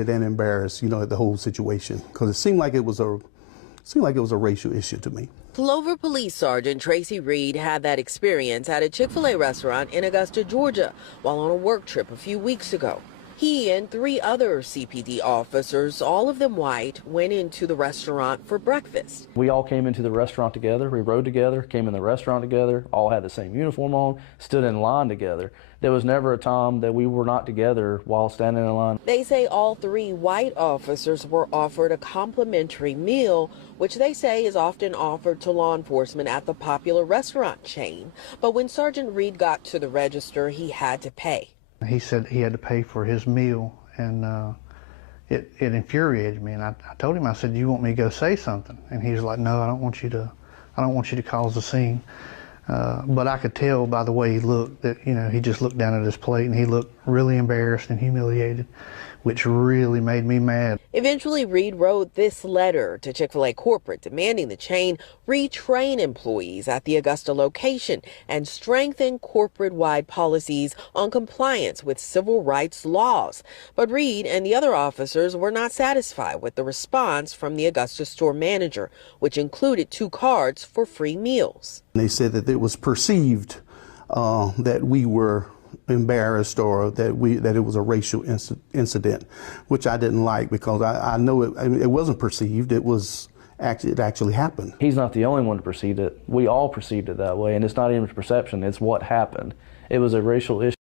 humiliated and embarrassed, at the whole situation, because it seemed like it was a racial issue to me. Clover Police Sergeant Tracy Reed had that experience at a Chick-fil-A restaurant in Augusta, Georgia, while on a work trip a few weeks ago. He and 3 other CPD officers, all of them white, went into the restaurant for breakfast. We all came into the restaurant together, we rode together, came in the restaurant together, all had the same uniform on, stood in line together. There was never a time that we were not together while standing in line. They say all 3 white officers were offered a complimentary meal, which they say is often offered to law enforcement at the popular restaurant chain. But when Sergeant Reed got to the register, he had to pay. He said he had to pay for his meal, and it infuriated me. And I told him, I said, "You want me to go say something?" And he was like, "No, I don't want you to cause a scene." But I could tell by the way he looked that, he just looked down at his plate and he looked really embarrassed and humiliated, which really made me mad. Eventually, Reed wrote this letter to Chick-fil-A corporate demanding the chain retrain employees at the Augusta location and strengthen corporate-wide policies on compliance with civil rights laws. But Reed and the other officers were not satisfied with the response from the Augusta store manager, which included 2 cards for free meals. They said that it was perceived that we were embarrassed or that it was a racial incident, which I didn't like, because I know it wasn't perceived. It actually happened. He's not the only one to perceive it. We all perceived it that way, and it's not even perception, it's what happened. It was a racial issue.